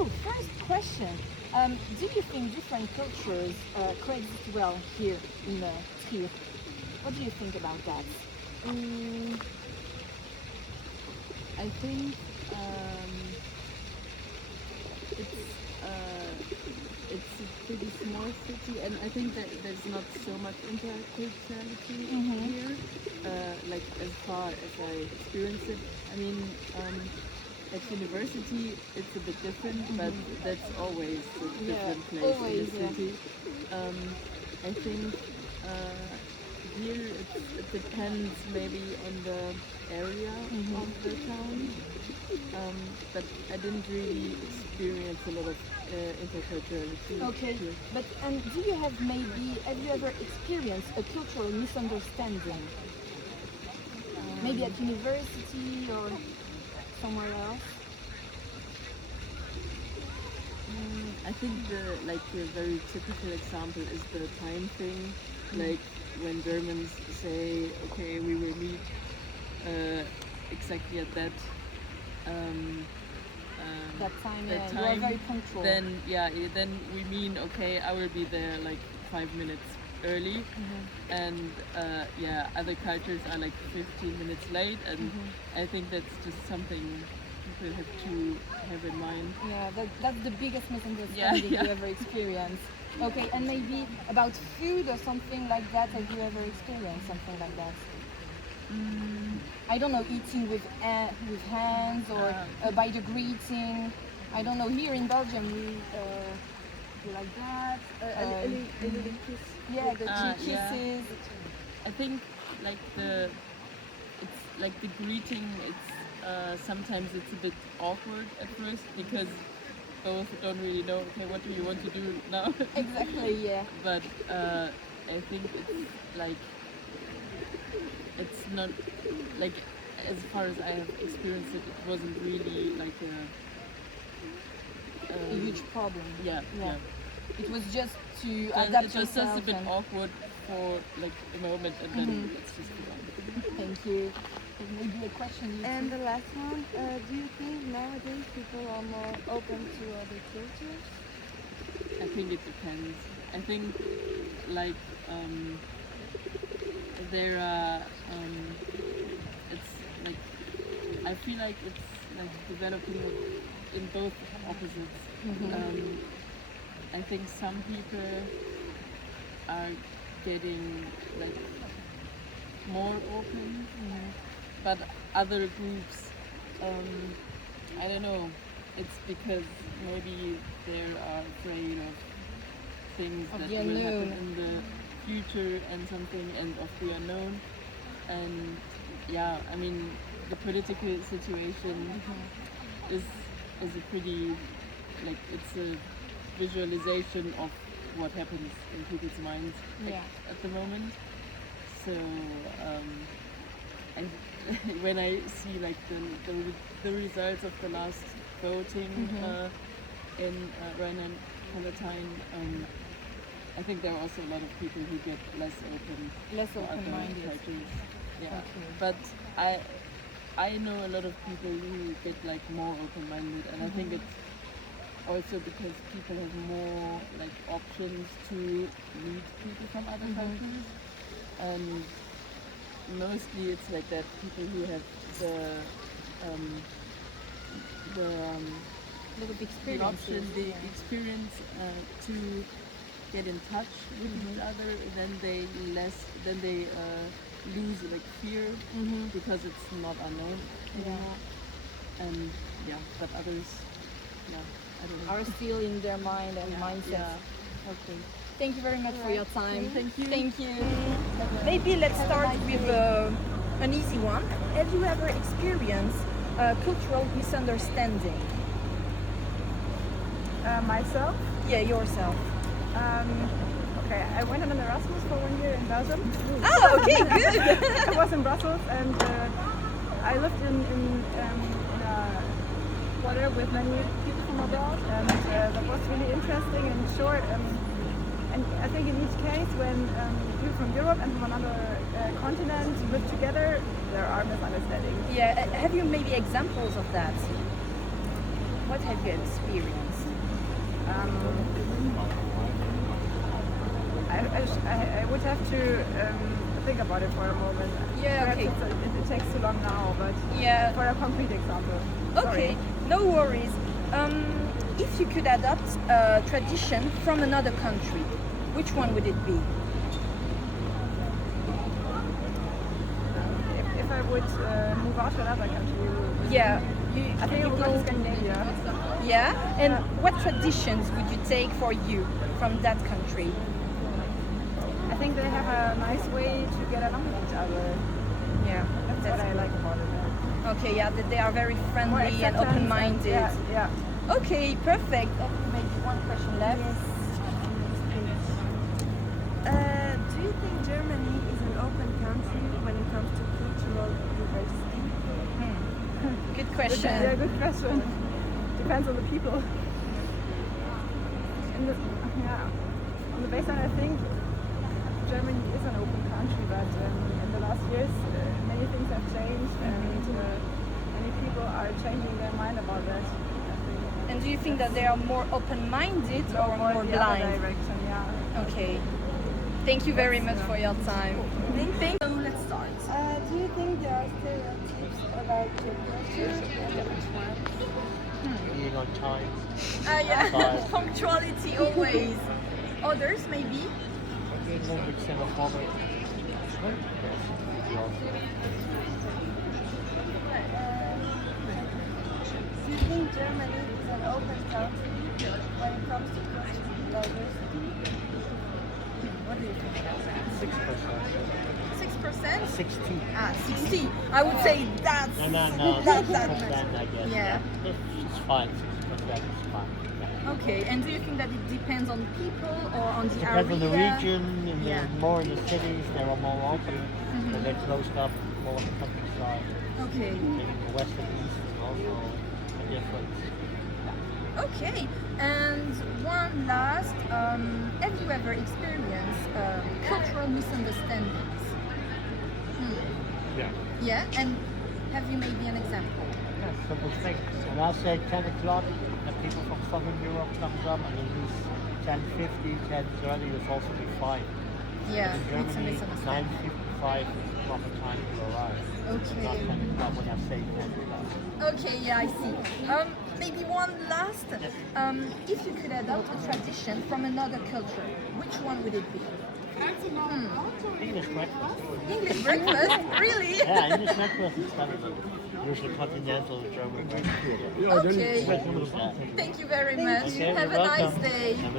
So, first question. Do you think different cultures coexist well here in Trèves? What do you think about that? I think it's a pretty small city, and I think that there's not so much interculturality here, like as far as I experience it. I mean, at university it's a bit different, but that's always a different place in the city. I think here it depends maybe on the area of the town, but I didn't really experience a lot of interculturality. Okay, here. but do you have you ever experienced a cultural misunderstanding? Maybe at university or somewhere else? I think the very typical example is the time thing, like when Germans say, okay, we will meet exactly at that Time, that you are time, very punctual. then we mean, okay, I will be there like 5 minutes early, and other cultures are like 15 minutes late, and I think that's just something people have to have in mind. Yeah, that's the biggest misunderstanding you ever experienced. Okay, and maybe about food or something like that, have you ever experienced something like that? I don't know, eating with hands or by the greeting. I don't know, here in Belgium we like that. A little kiss. Yeah, the kisses. I think like it's like the greeting, it's sometimes it's a bit awkward at first because both don't really know, okay, what do you want to do now? Exactly, yeah. But I think it's like, it's not, like, as far as I have experienced it, it wasn't really like a huge problem. Yeah. It was just to And adapt it was just a bit yourself awkward for like a moment, and then it's just gone. Thank you. Maybe a question. And the last one, do you think nowadays people are more open to other cultures? I think it depends. I think like there are it's like, I feel like it's like developing in both opposites. I think some people are getting like more open, but other groups, I don't know, it's because maybe they are afraid of things Of that the will happen unknown. in the future and something, and of the unknown. And yeah, I mean, the political situation is a pretty, like, it's a visualization of what happens in people's minds at the moment. So when I see like the results of the last voting in Rheinland-Palatinate, I think there are also a lot of people who get less open-minded cultures. Yeah, Okay. but I know a lot of people who get like more open-minded, and I think it's also because people have more like options to meet people from other cultures, and mostly it's like that, people who have the option, the experience to get in touch with each other, then they lose like fear because it's not unknown anymore. And but others, I don't know. Are still in their mind and mindset. Yeah. Okay. Thank you very much for your time. Thank you. Thank you. Maybe let's start with an easy one. Have you ever experienced cultural misunderstanding? Myself? Yeah, yourself. Okay, I went on an Erasmus for 1 year in Belgium. Oh, okay, good. I was in Brussels, and I lived in a quarter with many people from abroad, and that was really interesting and short. And I think in each case, when people from Europe and from another continent live together, there are misunderstandings. Yeah, have you maybe examples of that? what have you experienced? I would have to think about it for a moment. Yeah, Perhaps okay. it takes too long now, but Yeah. for a concrete example. Okay, no worries. If you could adopt a tradition from another country, which one would it be? If I would move out to another country, Yeah, I think I would go to Scandinavia. Yeah, and what traditions would you take for you from that country? I think they have a nice way to get along with each other. Yeah, That's what I like about it. Okay, yeah, that they are very More friendly and acceptance open-minded. Yeah. Okay, perfect. Maybe one question left. Do you think Germany is an open country when it comes to cultural diversity? Good question. Yeah, good question. Depends on the people. On the baseline, I think Germany is an open country, but in the last years, many things have changed, and many people are changing their mind about that. I think. And do you think that they are more open-minded No, or more the other blind? direction, yeah. Okay. Thank you very much for your time. Thank you. Let's start. Do you think there are stereotypes about your culture and which ones? Being on time. Yeah, Bye. punctuality always. Others maybe? Being a little bit xenophobic. Yes. Do you think Germany is an open country when it comes to cultural diversity? What do you think about that? 6%. 6%? 16. 60. I would say that's No. not that 6%, much. I guess. Yeah. It's fine. 6% is fine. Yeah. Okay, and do you think that it depends on people or on the Depends area? on the region. Yeah. More in the cities, they are more open. And they're closed up more on the countryside. Okay. In the west and east is also a difference. Okay, and one last, have you ever experienced cultural misunderstandings? Yeah. Yeah, and have you maybe an example? Yeah, simple thing. When I say 10 o'clock, and people from Southern Europe comes up, and it is 10:50, 10:30 is also be fine. Yeah, In it's a Germany, misunderstanding. 9:55 is the proper time to arrive. Okay. Not 10 o'clock when I say 10 o'clock. Okay, yeah, I see. Maybe one last. If you could adopt a tradition from another culture, which one would it be? English breakfast. English breakfast? Really? Yeah, English breakfast is better than usually continental German breakfast. Okay. Yeah. Thank you very much. Okay, Have a you're nice welcome. day. Have a